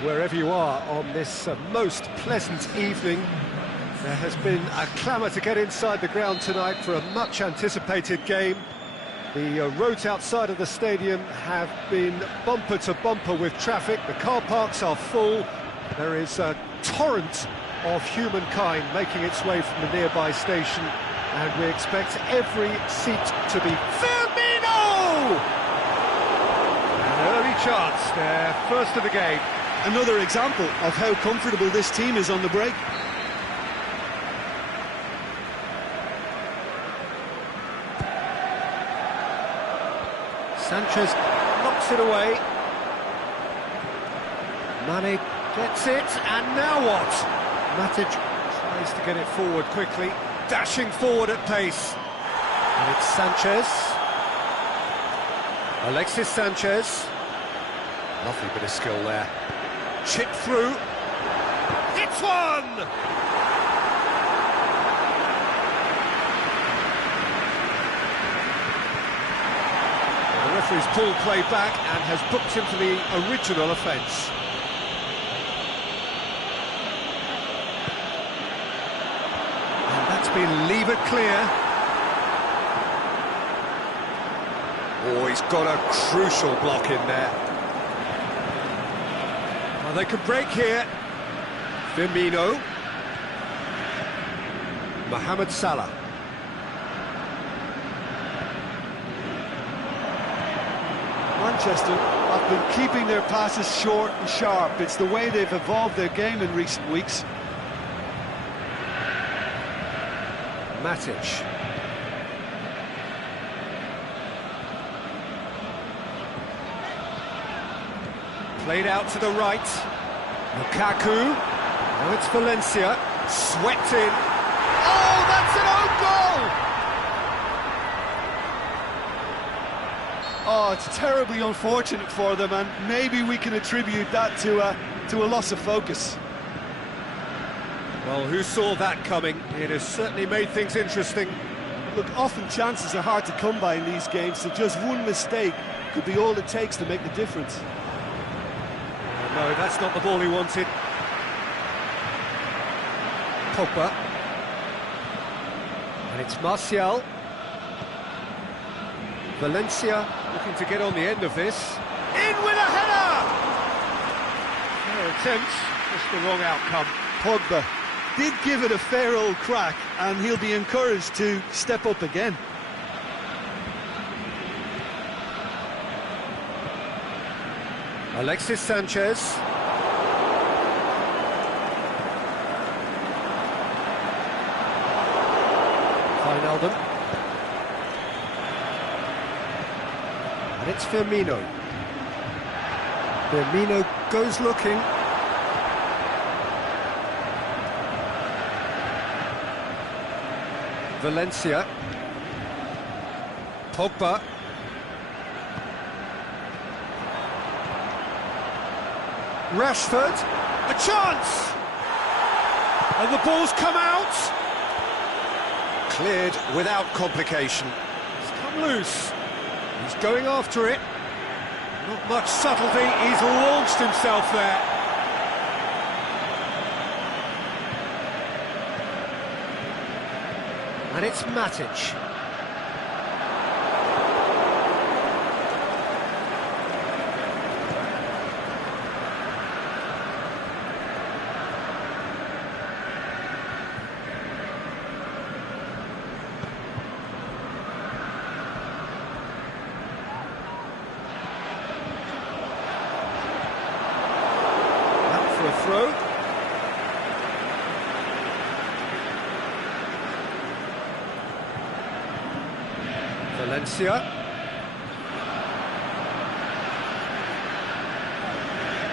Wherever you are on this most pleasant evening, there has been a clamour to get inside the ground tonight for a much-anticipated game. The roads outside of the stadium have been bumper to bumper with traffic. The car parks are full. There is a torrent of humankind making its way from the nearby station, and we expect every seat to be Firmino! An early chance, their first of the game. Another example of how comfortable this team is on the break. Sanchez knocks it away. Mane gets it, and now what? Matic tries to get it forward quickly, dashing forward at pace. And it's Sanchez. Alexis Sanchez. Lovely bit of skill there. Chip through. It's one! The referee's pulled play back and has booked him for the original offence. And that's been levered clear. Oh, he's got a crucial block in there. Well, they could break here. Firmino. Mohamed Salah. Manchester have been keeping their passes short and sharp. It's the way they've evolved their game in recent weeks. Matic. Played out to the right. Lukaku. Now it's Valencia. Swept in. Oh, that's an own goal! Oh, it's terribly unfortunate for them, and maybe we can attribute that to a loss of focus. Well, who saw that coming? It has certainly made things interesting. Look, often chances are hard to come by in these games, so just one mistake could be all it takes to make the difference. No, that's not the ball he wanted. Pogba. And it's Martial. Valencia looking to get on the end of this. In with a header! Fair attempt, just the wrong outcome. Pogba did give it a fair old crack, and he'll be encouraged to step up again. Alexis Sanchez. Wijnaldum. And it's Firmino. Firmino goes looking. Valencia. Pogba. Rashford, a chance! And the ball's come out! Cleared without complication. It's come loose. He's going after it. Not much subtlety, he's launched himself there. And it's Matic. For a throw. Valencia.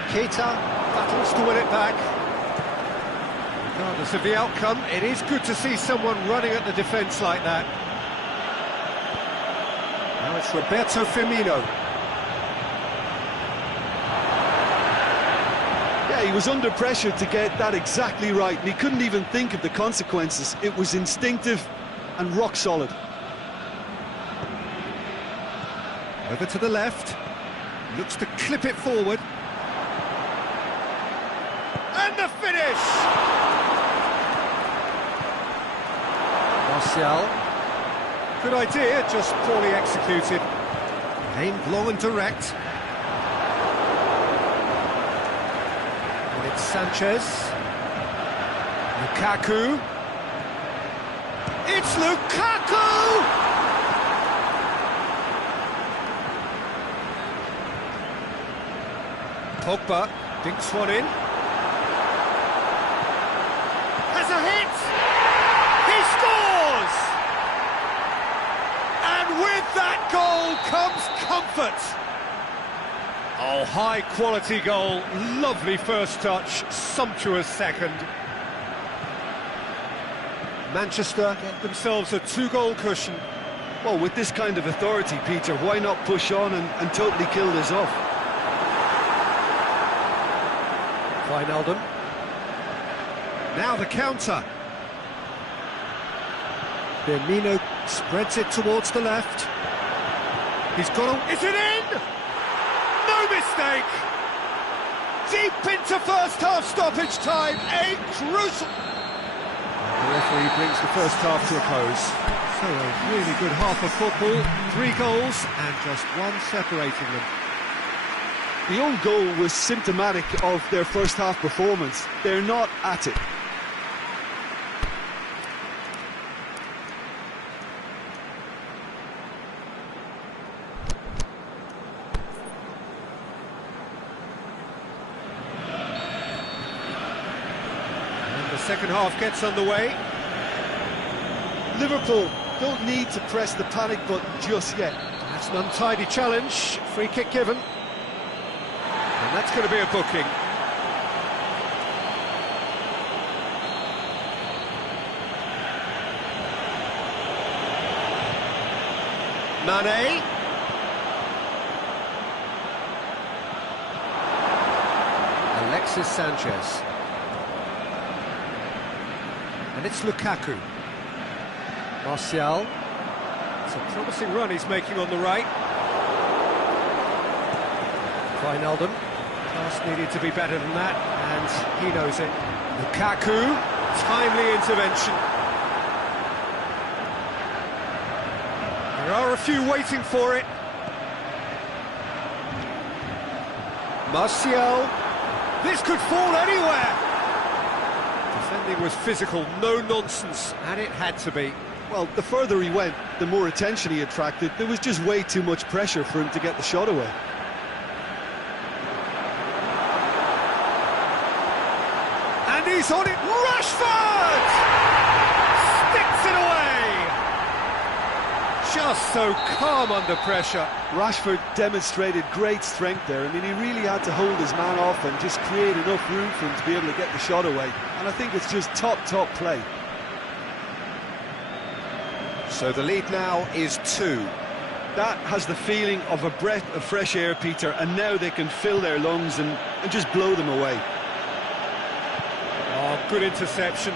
Keita battles to win it back. Regardless of the outcome, it is good to see someone running at the defence like that. Now it's Roberto Firmino. Yeah, he was under pressure to get that exactly right, and he couldn't even think of the consequences. It was instinctive and rock solid. Over to the left, looks to clip it forward. the finish! Martial. Good idea, just poorly executed. Aimed long and direct. And it's Sanchez. Lukaku. It's Lukaku! Pogba dinks one in. Has a hit! He scores! And with that goal comes comfort. Oh, high-quality goal. Lovely first touch, sumptuous second. Manchester get themselves a 2-goal cushion. Well, with this kind of authority, Peter, why not push on and totally kill this off? Wijnaldum. Now the counter. Firmino spreads it towards the left. He's got a... Is it in? No mistake! Deep into first-half stoppage time, a crucial... The referee brings the first half to a close. So a really good half of football, 3 goals and just one separating them. The own goal was symptomatic of their first half performance. They're not at it. And the second half gets underway. Liverpool don't need to press the panic button just yet. That's an untidy challenge, free kick given. And that's going to be a booking. Mane. Alexis Sanchez. And it's Lukaku. Martial. It's a promising run he's making on the right. Wijnaldum. Pass needed to be better than that, and he knows it. Lukaku, timely intervention. There are a few waiting for it. Martial, this could fall anywhere. Defending was physical, no nonsense, and it had to be. Well, the further he went, the more attention he attracted. There was just way too much pressure for him to get the shot away. And he's on it, Rashford! Sticks it away! Just so calm under pressure. Rashford demonstrated great strength there. I mean, he really had to hold his man off and just create enough room for him to be able to get the shot away. And I think it's just top play. So the lead now is 2. That has the feeling of a breath of fresh air, Peter, and now they can fill their lungs and just blow them away. Oh, good interception.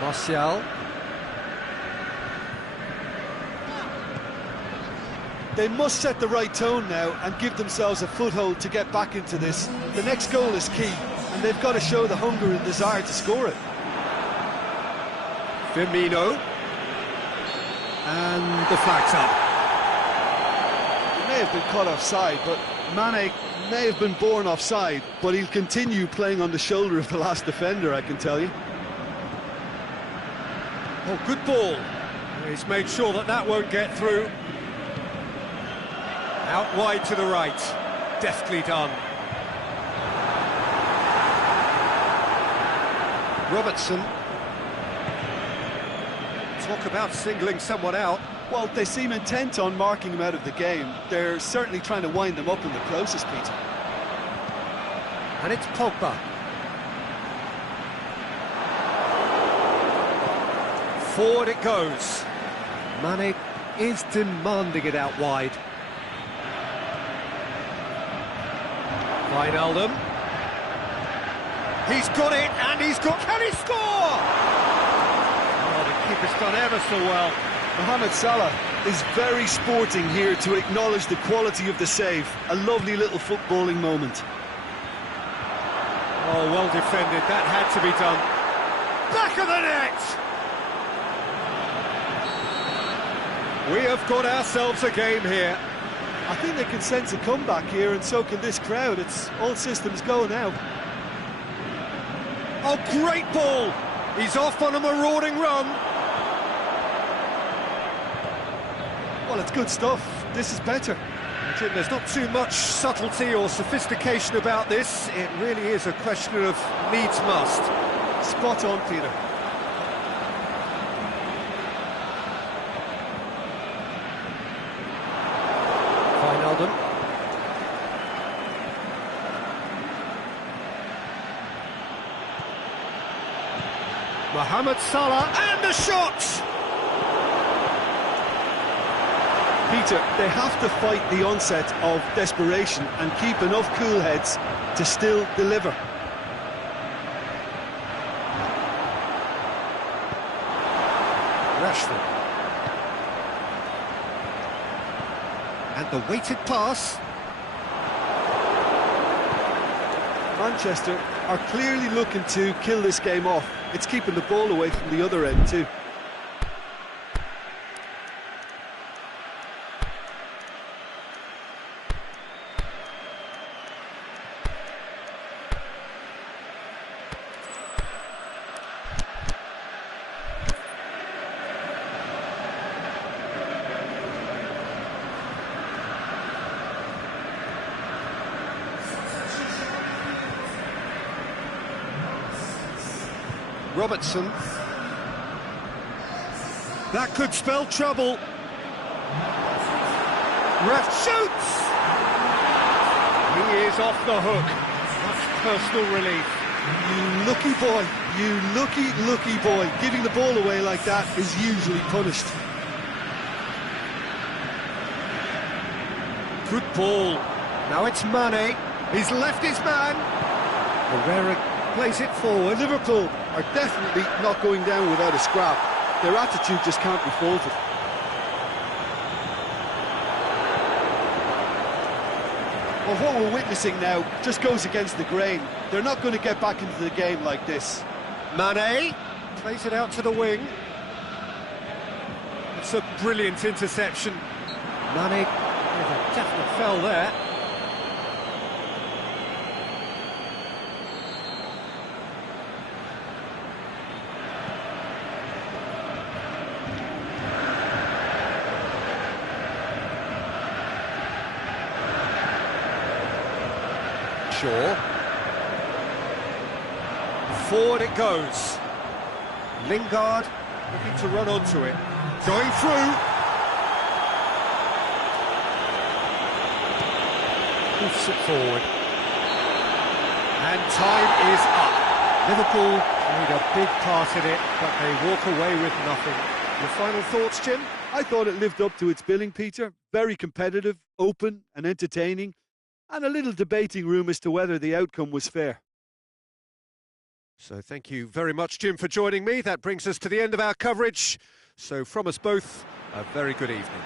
Martial. They must set the right tone now and give themselves a foothold to get back into this. The next goal is key, and they've got to show the hunger and desire to score it. Firmino. And the flag's up. He may have been caught offside, but Mane may have been born offside, but he'll continue playing on the shoulder of the last defender, I can tell you. Oh, good ball. He's made sure that that won't get through. Out wide to the right. Deftly done. Robertson. Talk about singling someone out. Well, they seem intent on marking him out of the game. They're certainly trying to wind them up in the closest, Peter. And it's Pogba. Forward it goes. Mane is demanding it out wide. Wijnaldum. He's got it, and he's got... Can he score? Oh, the keeper's done ever so well. Mohamed Salah is very sporting here to acknowledge the quality of the save. A lovely little footballing moment. Oh, well defended, that had to be done. Back of the net! We have got ourselves a game here. I think they can sense a comeback here, and so can this crowd. It's all systems go now. Oh, great ball! He's off on a marauding run. Well, it's good stuff. This is better. Jim, there's not too much subtlety or sophistication about this. It really is a question of needs must. Spot on, Peter. Wijnaldum. Mohamed Salah, and the shot! Peter, they have to fight the onset of desperation and keep enough cool heads to still deliver. Rashford. And the weighted pass. Manchester are clearly looking to kill this game off. It's keeping the ball away from the other end too. Robertson. That could spell trouble. Ref shoots! He is off the hook. That's personal relief. You lucky boy, you lucky boy. Giving the ball away like that is usually punished. Good ball. Now it's Mane. He's left his man. Herrera plays it forward. Liverpool are definitely not going down without a scrap. Their attitude just can't be faulted. Well, what we're witnessing now just goes against the grain. They're not going to get back into the game like this. Mane plays it out to the wing. It's a brilliant interception. Mane with a definite foul there. Forward it goes. Lingard looking to run onto it. Going through. Hoofs it forward. And time is up. Liverpool made a big part in it, but they walk away with nothing. Your final thoughts, Jim? I thought it lived up to its billing, Peter. Very competitive, open and entertaining, and a little debating room as to whether the outcome was fair. So thank you very much, Jim, for joining me. That brings us to the end of our coverage. So from us both, a very good evening.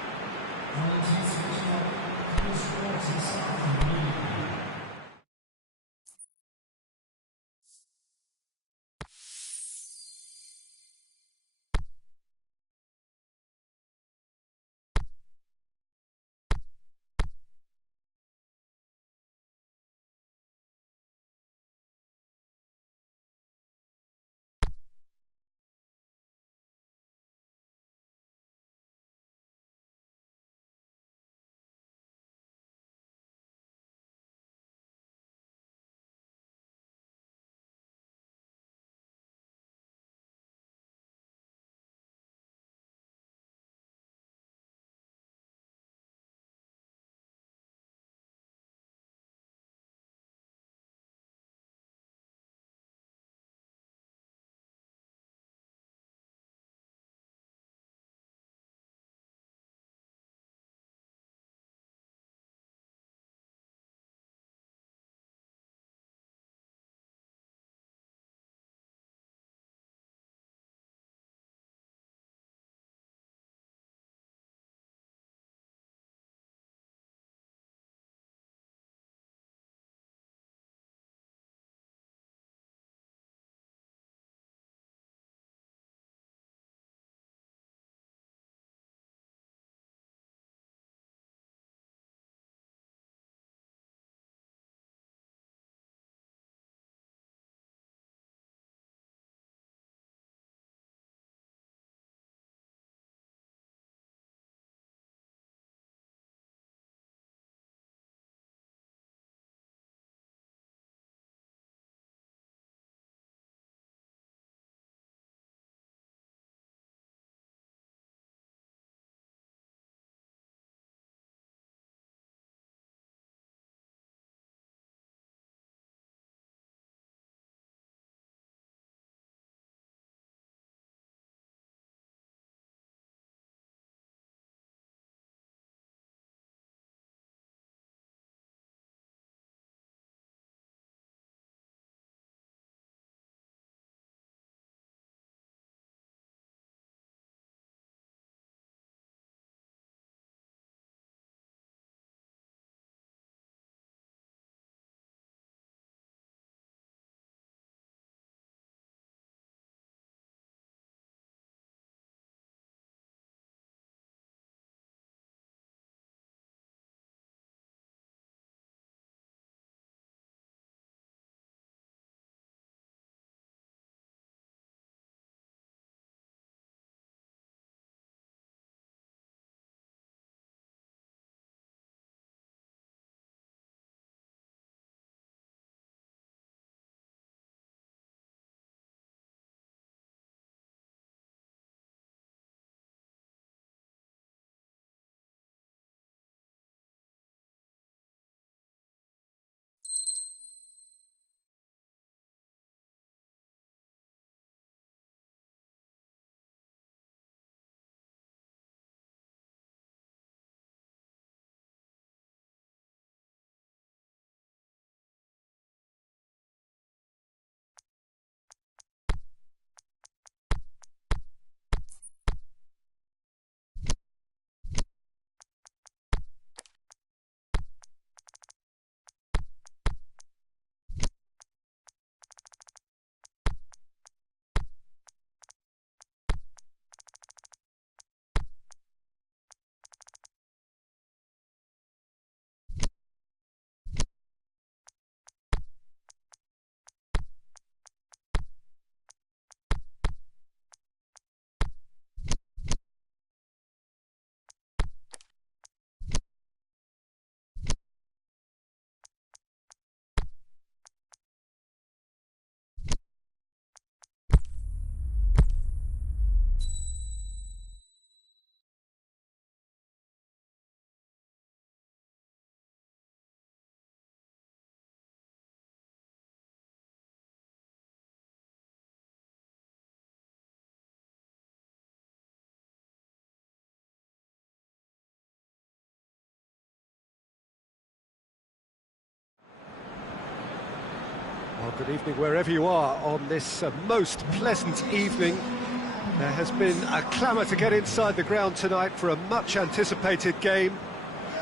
Good evening wherever you are on this most pleasant evening. There has been a clamour to get inside the ground tonight for a much anticipated game.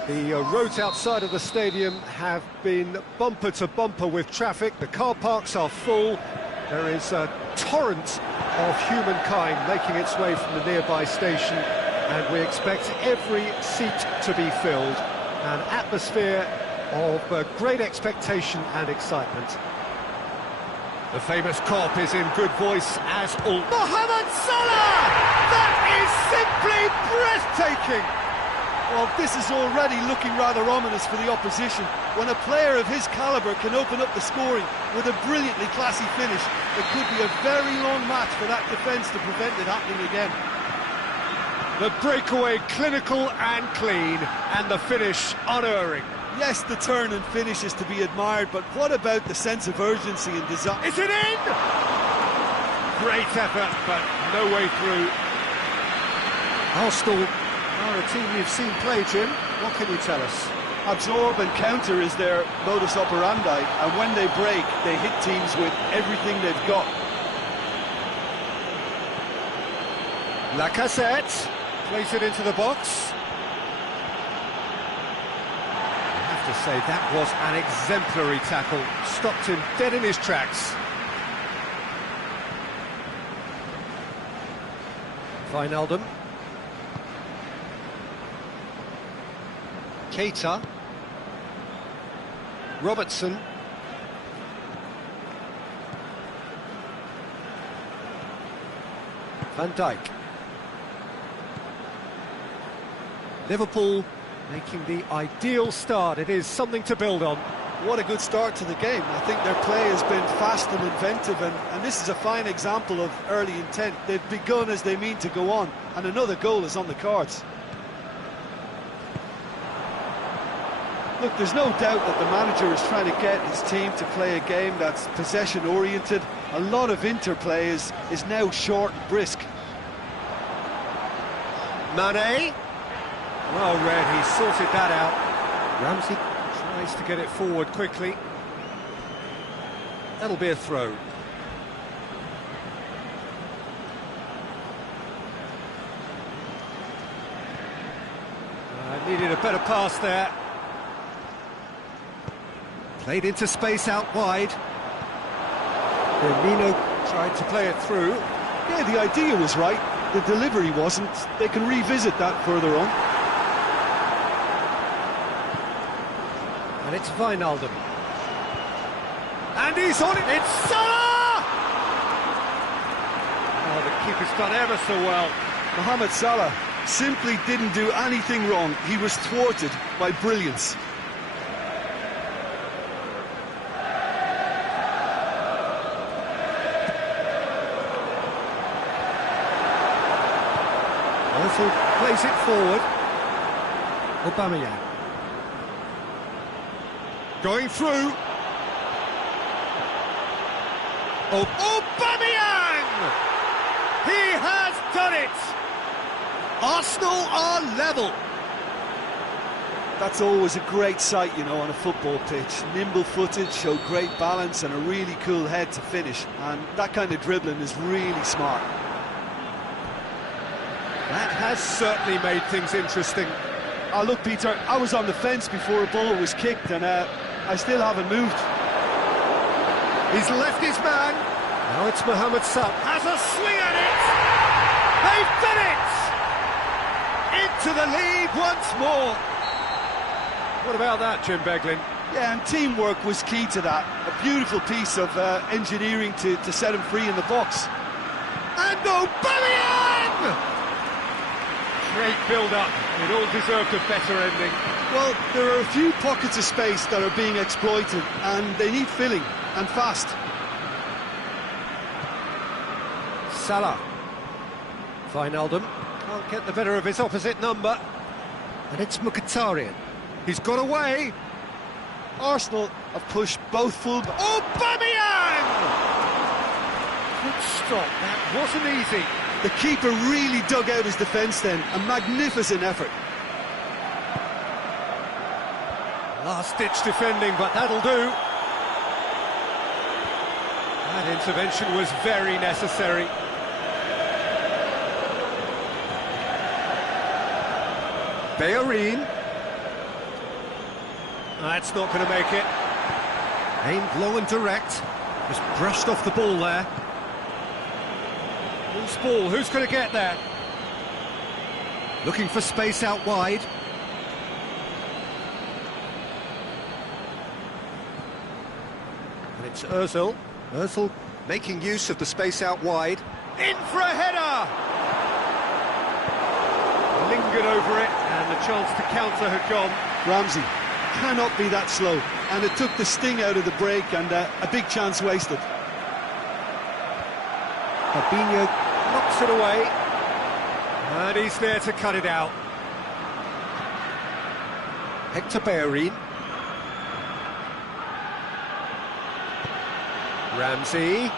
The roads outside of the stadium have been bumper to bumper with traffic. The car parks are full. There is a torrent of humankind making its way from the nearby station, and we expect every seat to be filled. An atmosphere of great expectation and excitement. The famous Kop is in good voice as all. Mohamed Salah! That is simply breathtaking! Well, this is already looking rather ominous for the opposition. When a player of his calibre can open up the scoring with a brilliantly classy finish, it could be a very long match for that defence to prevent it happening again. The breakaway clinical and clean, and the finish unerring. Yes, the turn and finish is to be admired, but what about the sense of urgency and desire? Is it in? Great effort, but no way through. Arsenal are a team you've seen play, Jim. What can you tell us? Absorb and counter is their modus operandi, and when they break, they hit teams with everything they've got. Lacazette plays it into the box. To say that was an exemplary tackle, stopped him dead in his tracks. Wijnaldum. Keita. Robertson. Van Dijk. Liverpool making the ideal start. It is something to build on. What a good start to the game. I think their play has been fast and inventive, and this is a fine example of early intent. They've begun as they mean to go on, and another goal is on the cards. Look, there's no doubt that the manager is trying to get his team to play a game that's possession-oriented. A lot of interplay is now short and brisk. Mane. Well read, he sorted that out. Ramsey tries to get it forward quickly. That'll be a throw. Needed a better pass there. Played into space out wide. Firmino tried to play it through. Yeah, the idea was right. The delivery wasn't. They can revisit that further on. And it's Wijnaldum. And he's on it! It's Salah! Oh, the keeper's done ever so well. Mohamed Salah simply didn't do anything wrong. He was thwarted by brilliance. Also plays it forward. Aubameyang. Going through. Aubameyang! He has done it! Arsenal are level. That's always a great sight, you know, on a football pitch. Nimble-footed, show great balance and a really cool head to finish. And that kind of dribbling is really smart. That has certainly made things interesting. Oh, look, Peter, I was on the fence before a ball was kicked, and I still haven't moved. He's left his man. Now it's Mohamed Salah. Has a swing at it. They've done it! Into the lead once more. What about that, Jim Beglin? Yeah, and teamwork was key to that. A beautiful piece of engineering to set him free in the box. And Aubameyang! Great build-up. It all deserved a better ending. Well, there are a few pockets of space that are being exploited, and they need filling, and fast. Salah. Wijnaldum can't get the better of his opposite number. And it's Mkhitaryan. He's got away. Arsenal have pushed both full... Aubameyang! Good stop. That wasn't easy. The keeper really dug out his defence then. A magnificent effort. Last-ditch defending, but that'll do. An intervention was very necessary. Bellerin. That's not going to make it. Aimed low and direct. Just brushed off the ball there. Loose ball, who's going to get there? Looking for space out wide. And it's Ozil. Ozil making use of the space out wide. In for a header! Lingered over it, and the chance to counter had gone. Ramsey cannot be that slow, and it took the sting out of the break, and a big chance wasted. Fabinho knocks it away, and he's there to cut it out. Hector Bellerin. Ramsey.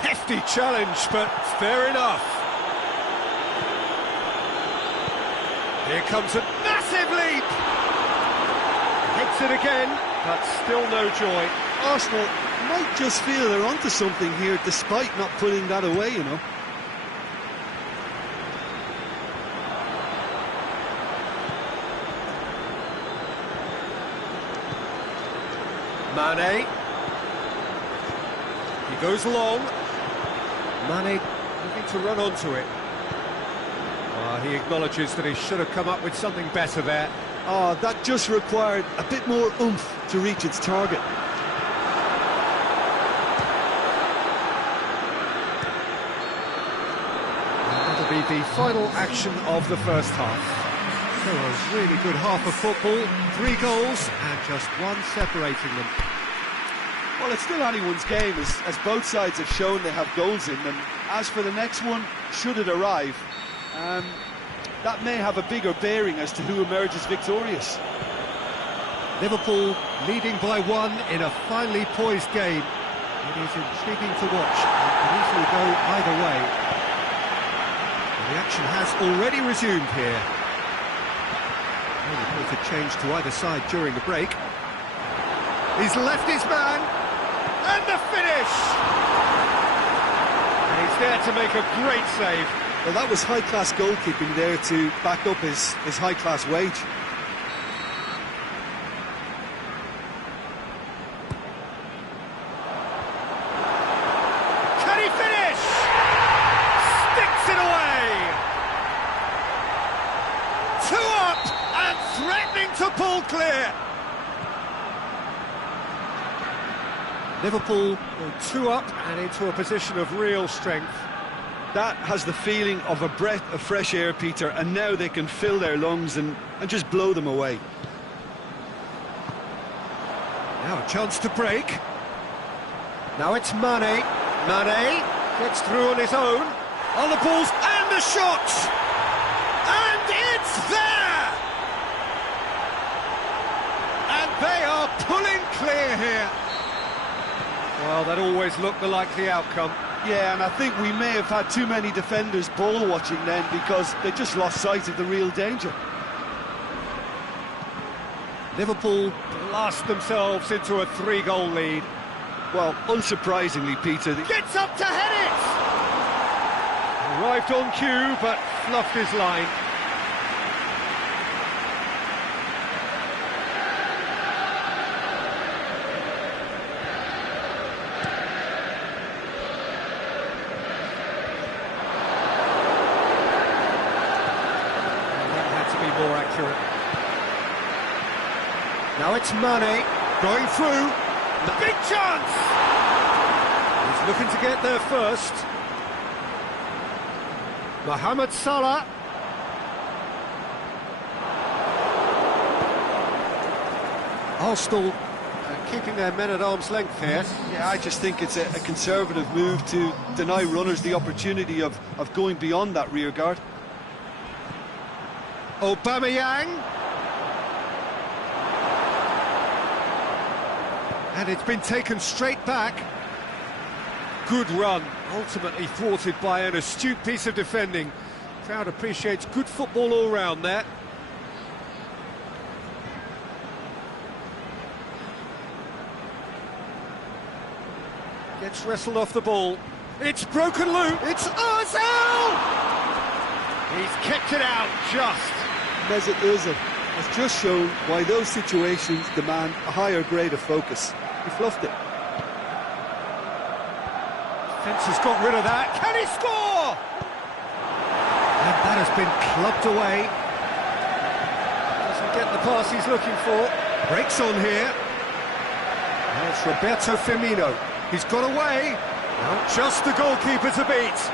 Hefty challenge, but fair enough. Here comes a massive leap! Hits it again, but still no joy. Arsenal might just feel they're onto something here, despite not putting that away, you know. Mane. He goes long. Mane looking to run onto it. He acknowledges that he should have come up with something better there. Oh, that just required a bit more oomph to reach its target. That'll be the final action of the first half. So a really good half of football, 3 goals and just one separating them. Well, it's still anyone's game, as both sides have shown they have goals in them. As for the next one, should it arrive, that may have a bigger bearing as to who emerges victorious. Liverpool leading by 1 in a finely poised game. It is intriguing to watch and can easily go either way. The action has already resumed here. Maybe both had changed to either side during the break. He's left his man, and the finish! And he's there to make a great save. Well, that was high-class goalkeeping there to back up his high-class wage. Can he finish? Sticks it away! 2 up and threatening to pull clear. Liverpool 2 up and into a position of real strength. That has the feeling of a breath of fresh air, Peter, and now they can fill their lungs and just blow them away. Now a chance to break. Now it's Mane. Mane gets through on his own. On the balls and the shot! And it's there! And they are pulling clear here. Well, that always looked the likely outcome. Yeah, and I think we may have had too many defenders ball watching then because they just lost sight of the real danger. Liverpool blast themselves into a 3-goal lead. Well, unsurprisingly, Peter... Gets up to head it! Arrived on cue, but fluffed his line. More accurate. Now it's Mane going through. The big chance! He's looking to get there first. Mohamed Salah. Arsenal keeping their men at arm's length here. Yeah, I just think it's a conservative move to deny runners the opportunity of going beyond that rear guard. Aubameyang. And it's been taken straight back. Good run, ultimately thwarted by an astute piece of defending. Crowd appreciates good football all round there. It's wrestled off the ball. It's broken loose. It's Ozil! He's kicked it out just. Mesut Ozil has just shown why those situations demand a higher grade of focus. He fluffed it. Defence has got rid of that. Can he score? And that has been clubbed away. Doesn't get the pass he's looking for. Breaks on here. And it's Roberto Firmino. He's got away. Not just the goalkeeper to beat.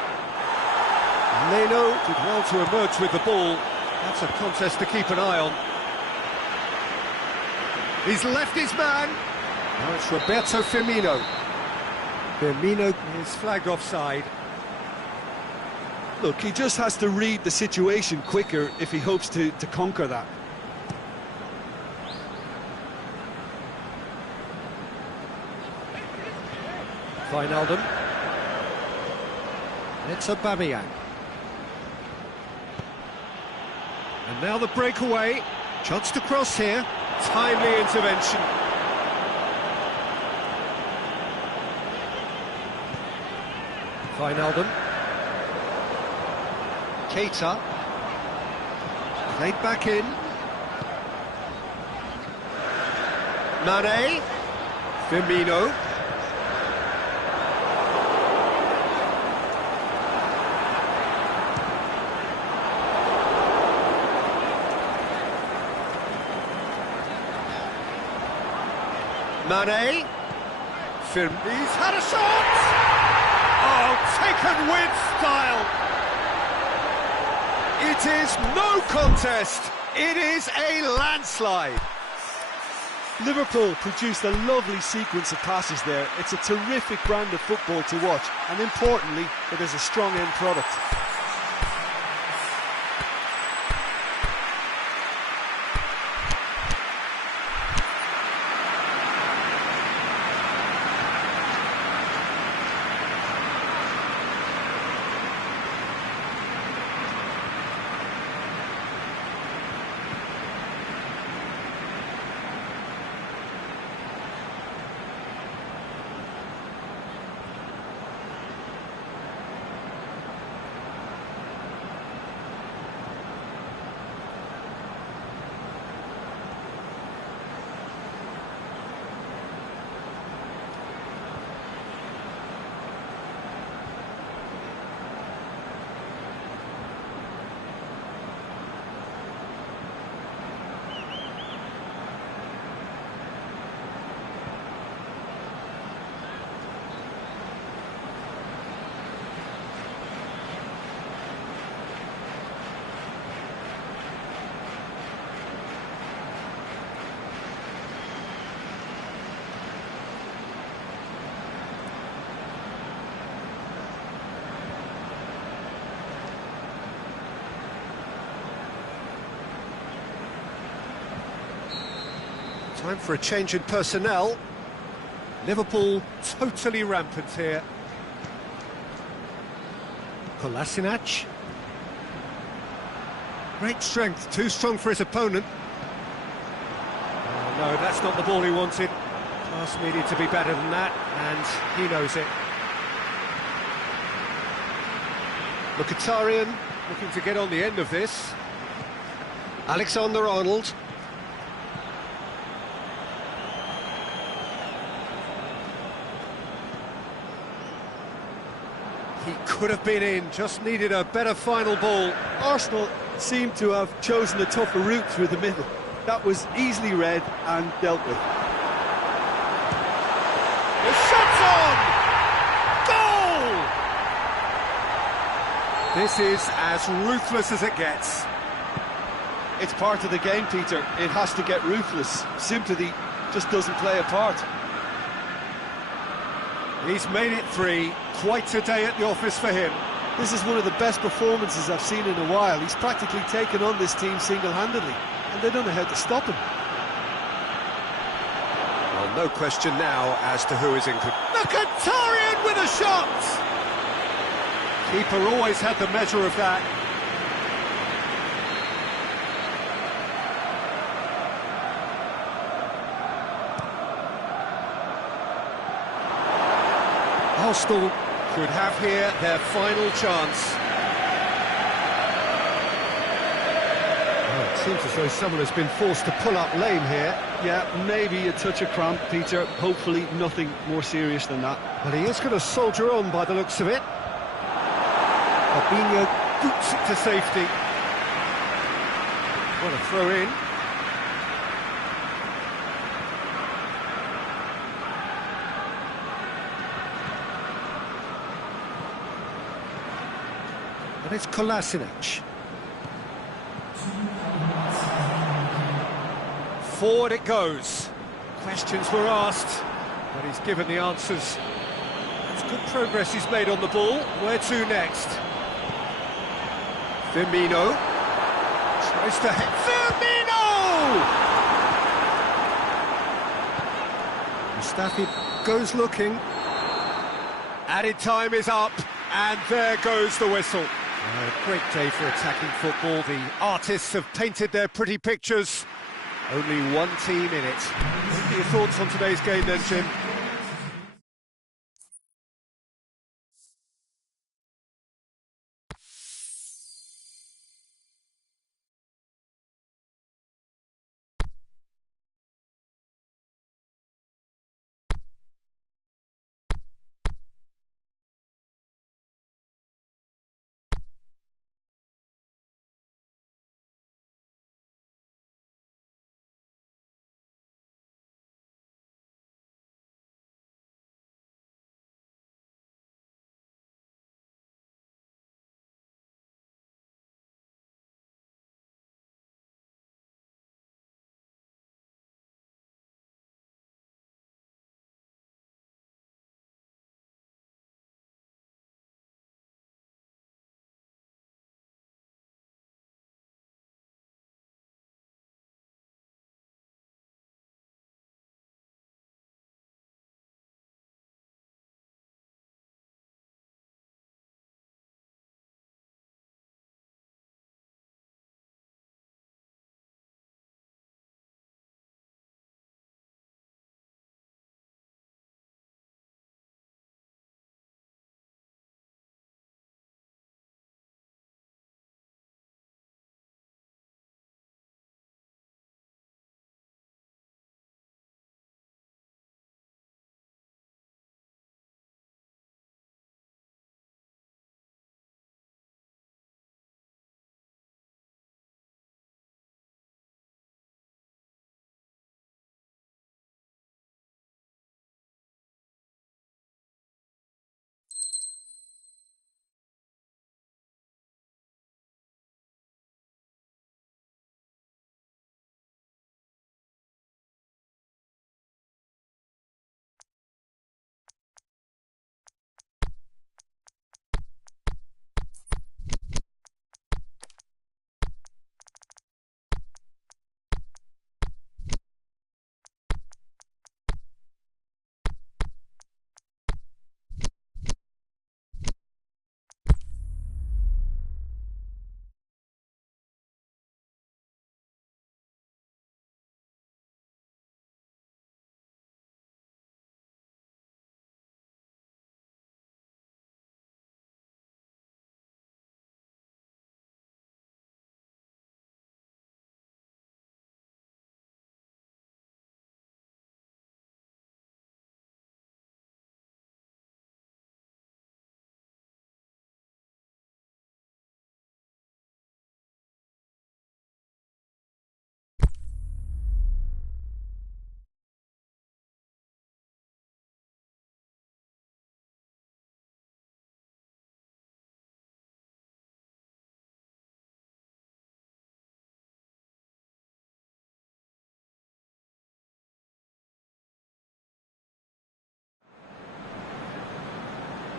Leno did well to emerge with the ball. That's a contest to keep an eye on. He's left his man. Now it's Roberto Firmino. Firmino is flagged offside. Look, he just has to read the situation quicker if he hopes to conquer that. Wijnaldum. It's Aubameyang. And now the breakaway. Chance to cross here. Timely intervention. Wijnaldum. Keita. Played back in. Mane. Firmino. Mane. He's had a shot! Oh, taken with style! It is no contest. It is a landslide. Liverpool produced a lovely sequence of passes there. It's a terrific brand of football to watch, and importantly, it is a strong end product. Time for a change in personnel. Liverpool totally rampant here. Kolasinac. Great strength, too strong for his opponent. Oh, no, that's not the ball he wanted. Pass needed to be better than that, and he knows it. Mkhitaryan looking to get on the end of this. Alexander-Arnold. He could have been in, just needed a better final ball. Arsenal seem to have chosen a tougher route through the middle. That was easily read and dealt with. The shot's on! Goal! This is as ruthless as it gets. It's part of the game, Peter. It has to get ruthless. Sympathy just doesn't play a part. He's made it 3. Quite a day at the office for him. This is one of the best performances I've seen in a while. He's practically taken on this team single-handedly, and they don't know how to stop him. Well, no question now as to who is in control. Mkhitaryan with a shot! Keeper always had the measure of that. Arsenal could have here their final chance. Well, it seems as though someone has been forced to pull up lame here. Yeah, maybe a touch of cramp, Peter. Hopefully nothing more serious than that. But he is going to soldier on by the looks of it. Fabinho boots it to safety. What a throw in. And it's Kolasinac. Forward it goes. Questions were asked, but he's given the answers. It's good progress he's made on the ball. Where to next? Firmino tries to hit. Firmino! Mustafi goes looking. Added time is up, and there goes the whistle. A great day for attacking football. The artists have painted their pretty pictures. Only one team in it. What are your thoughts on today's game then, Jim?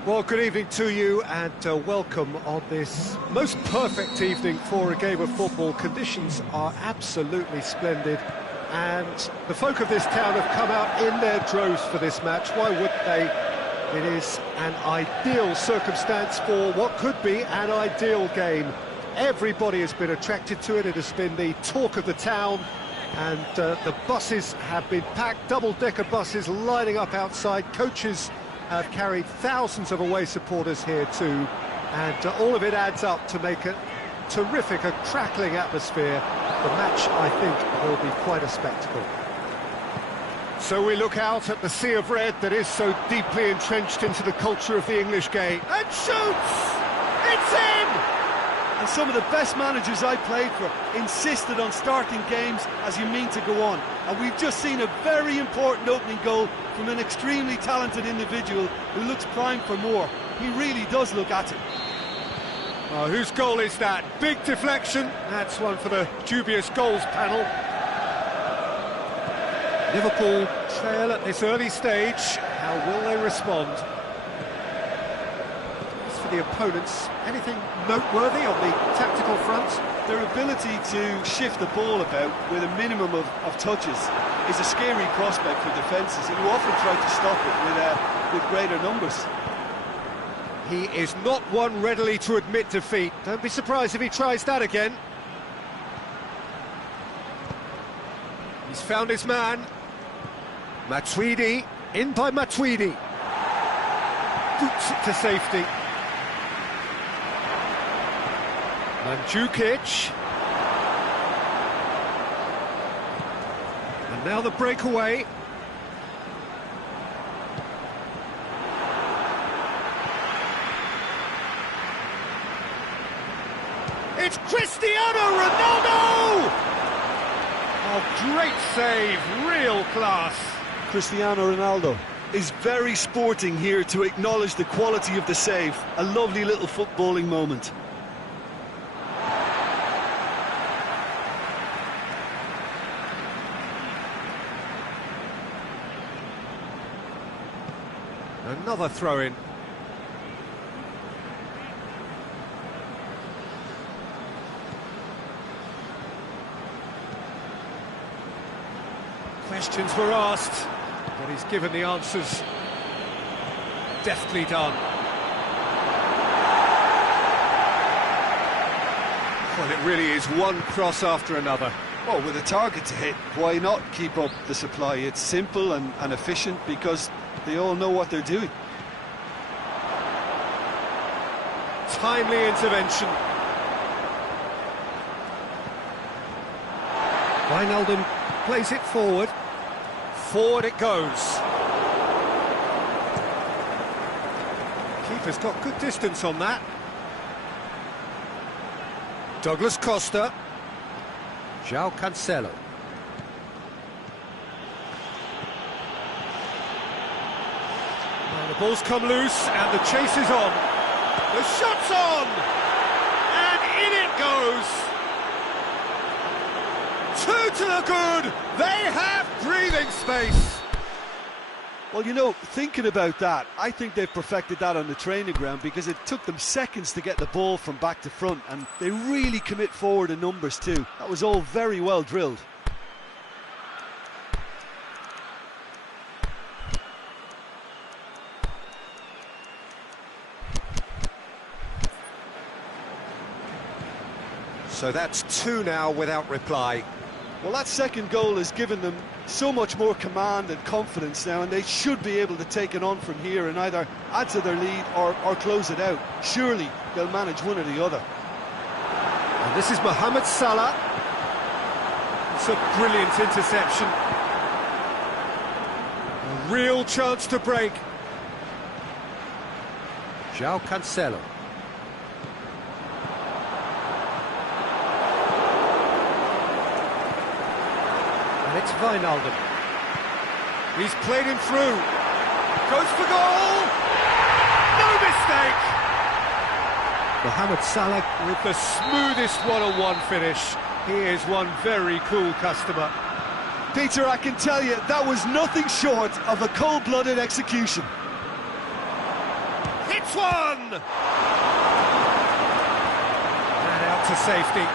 Well, good evening to you and welcome on this most perfect evening for a game of football. Conditions are absolutely splendid and the folk of this town have come out in their droves for this match. Why wouldn't they? It is an ideal circumstance for what could be an ideal game. Everybody has been attracted to it. It has been the talk of the town and the buses have been packed, double-decker buses lining up outside, coaches have carried thousands of away supporters here too, and all of it adds up to make a terrific, a crackling atmosphere. The match, I think, will be quite a spectacle. So we look out at the sea of red that is so deeply entrenched into the culture of the English game. And shoots! It's in! And some of the best managers I played for insisted on starting games as you mean to go on. And we've just seen a very important opening goal from an extremely talented individual who looks primed for more. He really does look at it. Oh, whose goal is that? Big deflection. That's one for the dubious goals panel. Liverpool trail at this early stage. How will they respond? As for the opponents, anything noteworthy on the tactical front? Their ability to shift the ball about with a minimum of touches is a scary prospect for defences who often try to stop it with greater numbers. He is not one readily to admit defeat. Don't be surprised if he tries that again. He's found his man. Matuidi, in by Matuidi. Boots it to safety. Mandzukic. And now the breakaway. It's Cristiano Ronaldo! Oh, great save, real class. Cristiano Ronaldo is very sporting here to acknowledge the quality of the save. A lovely little footballing moment. Another throw-in. Questions were asked, but he's given the answers. Deftly done. Well, it really is one cross after another. Well, with a target to hit, why not keep up the supply? It's simple and efficient because they all know what they're doing. Timely intervention. Wijnaldum plays it forward. Forward it goes. Keeper's got good distance on that. Douglas Costa. João Cancelo. Now the ball's come loose and the chase is on. The shot's on! And in it goes! Two to the good! They have breathing space! Well, you know, thinking about that, I think they've perfected that on the training ground because it took them seconds to get the ball from back to front, and they really commit forward in numbers too. That was all very well drilled. So that's two now without reply. Well, that second goal has given them so much more command and confidence now, and they should be able to take it on from here and either add to their lead or close it out. Surely they'll manage one or the other. And this is Mohamed Salah. It's a brilliant interception. A real chance to break. João Cancelo. And it's Wijnaldum. He's played him through. Goes for goal! No mistake! Mohamed Salah with the smoothest one-on-one finish. He is one very cool customer. Peter, I can tell you, that was nothing short of a cold-blooded execution. Hits one! And out to safety.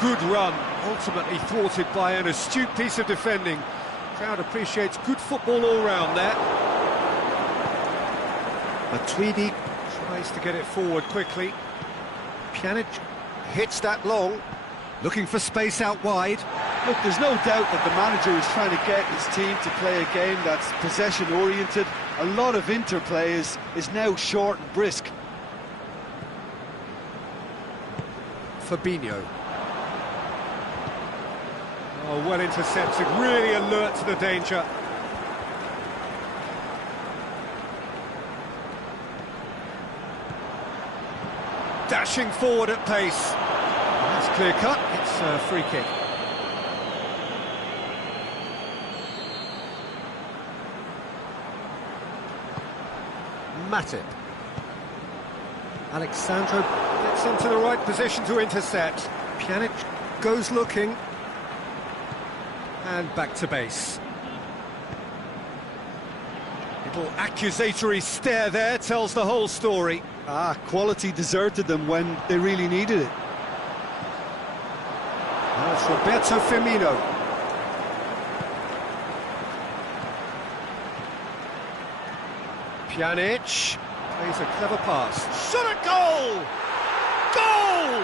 Good run, ultimately thwarted by an astute piece of defending. Crowd appreciates good football all round there. Matuidi tries to get it forward quickly. Pjanic hits that long, looking for space out wide. Look, there's no doubt that the manager is trying to get his team to play a game that's possession-oriented. A lot of interplay is now short and brisk. Fabinho. Oh, well intercepted, really alert to the danger. Dashing forward at pace. That's clear cut, it's a free kick. Matip. Alexandro gets into the right position to intercept. Pjanic goes looking. And back to base. Little accusatory stare there tells the whole story. Quality deserted them when they really needed it. That's Roberto Firmino. Pjanic plays a clever pass. Shot at goal! Goal!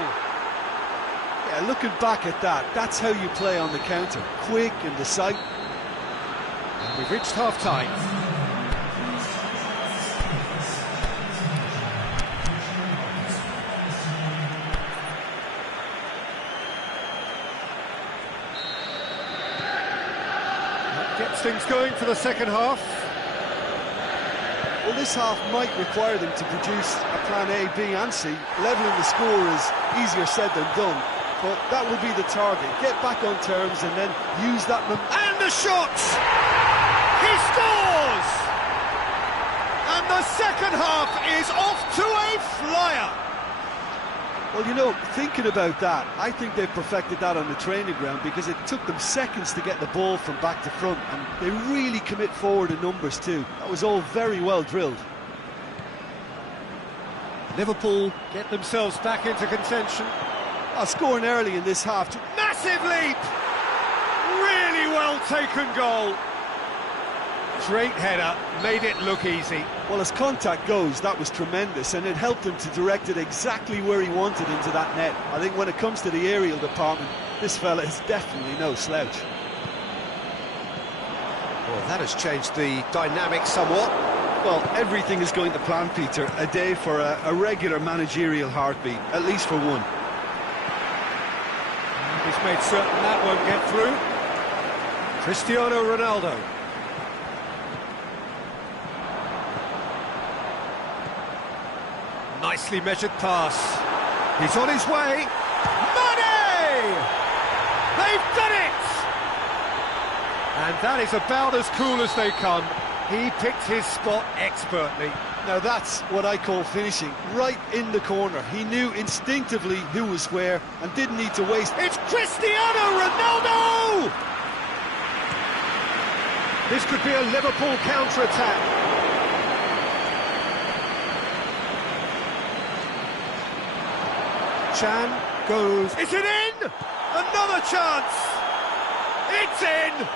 Yeah, looking back at that, that's how you play on the counter. Quick and decisive. And we've reached half-time. That gets things going for the second half. Well, this half might require them to produce a plan A, B and C. Levelling the score is easier said than done, but that will be the target. Get back on terms and then use that... And the shot! He scores! And the second half is off to a flyer! Well, you know, thinking about that, I think they've perfected that on the training ground because it took them seconds to get the ball from back to front, and they really commit forward in numbers too. That was all very well drilled. Liverpool get themselves back into contention. Scoring early in this half. Massive leap! Really well taken goal. Great header, made it look easy. Well, as contact goes, that was tremendous, and it helped him to direct it exactly where he wanted into that net. I think when it comes to the aerial department, this fella is definitely no slouch. Well, that has changed the dynamic somewhat. Well, everything is going to plan, Peter. A day for a regular managerial heartbeat, at least for one. He's made certain that won't get through. Cristiano Ronaldo. Nicely measured pass. He's on his way. Mane! They've done it! And that is about as cool as they come. He picked his spot expertly. Now that's what I call finishing, right in the corner. He knew instinctively who was where and didn't need to waste. It's Cristiano Ronaldo! This could be a Liverpool counter-attack. Chan goes... Is it in? Another chance! It's in!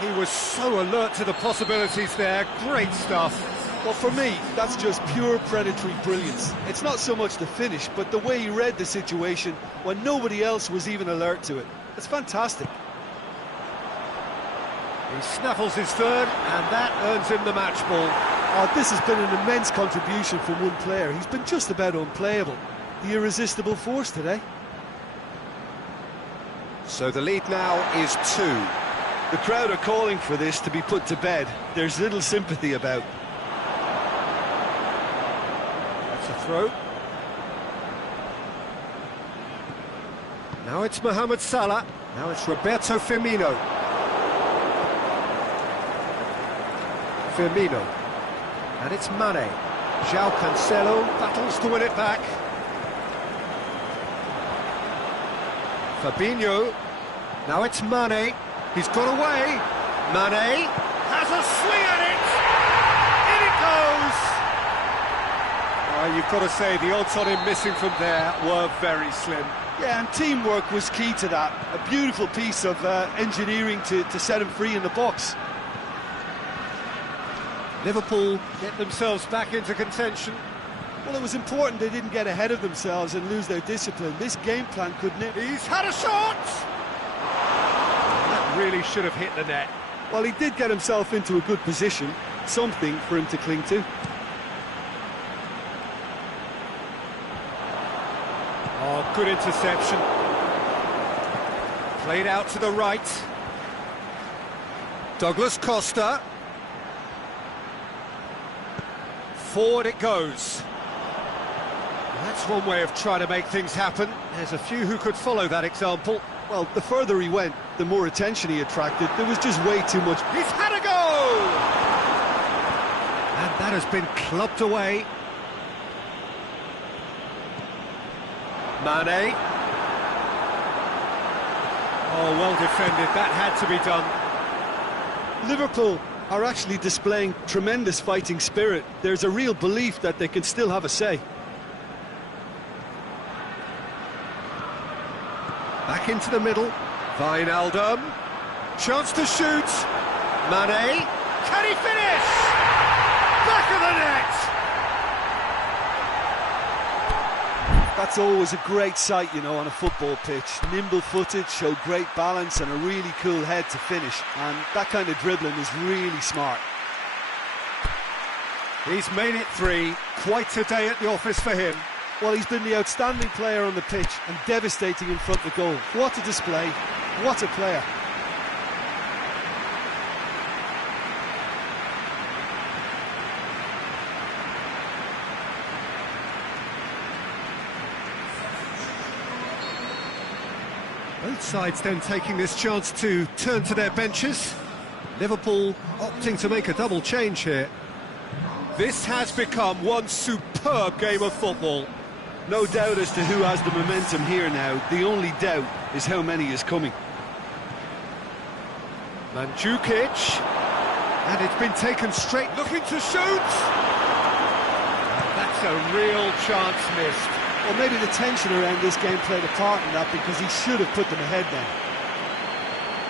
He was so alert to the possibilities there. Great stuff. Well, for me, that's just pure predatory brilliance. It's not so much the finish, but the way he read the situation when nobody else was even alert to it. It's fantastic. He snaffles his third, and that earns him the match ball. Oh, this has been an immense contribution from one player. He's been just about unplayable. The irresistible force today. So the lead now is 2. The crowd are calling for this to be put to bed. There's little sympathy about. That's a throw. Now it's Mohamed Salah. Now it's Roberto Firmino. Firmino. And it's Mane. João Cancelo battles to win it back. Fabinho. Now it's Mane. He's got away. Mane has a swing at it. In it goes. You've got to say the odds on him missing from there were very slim. Yeah, and teamwork was key to that. A beautiful piece of engineering to set him free in the box. Liverpool get themselves back into contention. Well, it was important they didn't get ahead of themselves and lose their discipline. This game plan couldn't... He's had a shot! really should have hit the net. Well, he did get himself into a good position, something for him to cling to. Oh, good interception. Played out to the right. Douglas Costa. Forward it goes. That's one way of trying to make things happen. There's a few who could follow that example. Well, the further he went, the more attention he attracted. There was just way too much. He's had a go! And that has been clubbed away. Mane. Oh, well defended. That had to be done. Liverpool are actually displaying tremendous fighting spirit. There's a real belief that they can still have a say. Back into the middle. Wijnaldum. Chance to shoot. Mane. Can he finish? Back of the net! That's always a great sight, you know, on a football pitch. Nimble-footed, show great balance and a really cool head to finish. And that kind of dribbling is really smart. He's made it 3. Quite a day at the office for him. Well, he's been the outstanding player on the pitch and devastating in front of the goal. What a display, what a player. Both sides then taking this chance to turn to their benches. Liverpool opting to make a double change here. This has become one superb game of football. No doubt as to who has the momentum here now. The only doubt is how many is coming. Mandzukic. And it's been taken straight, looking to shoot! That's a real chance missed. Well, maybe the tension around this game played a part in that, because he should have put them ahead then.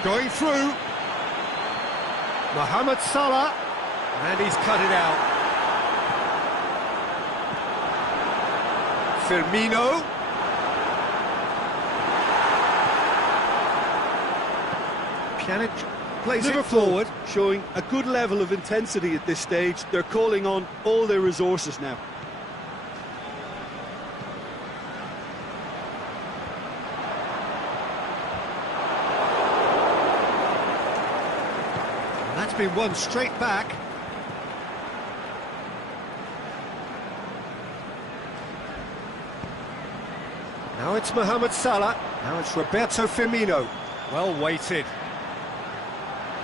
Going through. Mohamed Salah. And he's cut it out. Firmino. Pjanic plays it forward. Showing a good level of intensity at this stage. They're calling on all their resources now. And that's been won straight back. Now it's Mohamed Salah. Now it's Roberto Firmino. Well weighted.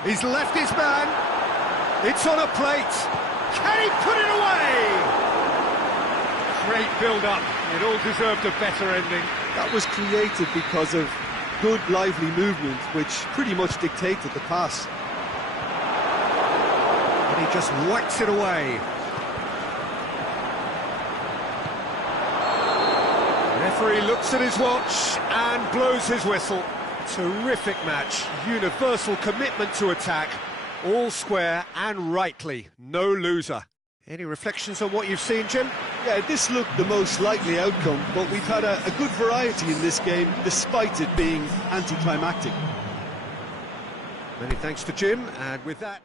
He's left his man. It's on a plate. Can he put it away? Great build-up. It all deserved a better ending. That was created because of good, lively movement, which pretty much dictated the pass. And he just whacks it away. Referee looks at his watch and blows his whistle. Terrific match, universal commitment to attack, all square and rightly, no loser. Any reflections on what you've seen, Jim? Yeah, this looked the most likely outcome, but we've had a good variety in this game, despite it being anticlimactic. Many thanks to Jim, and with that...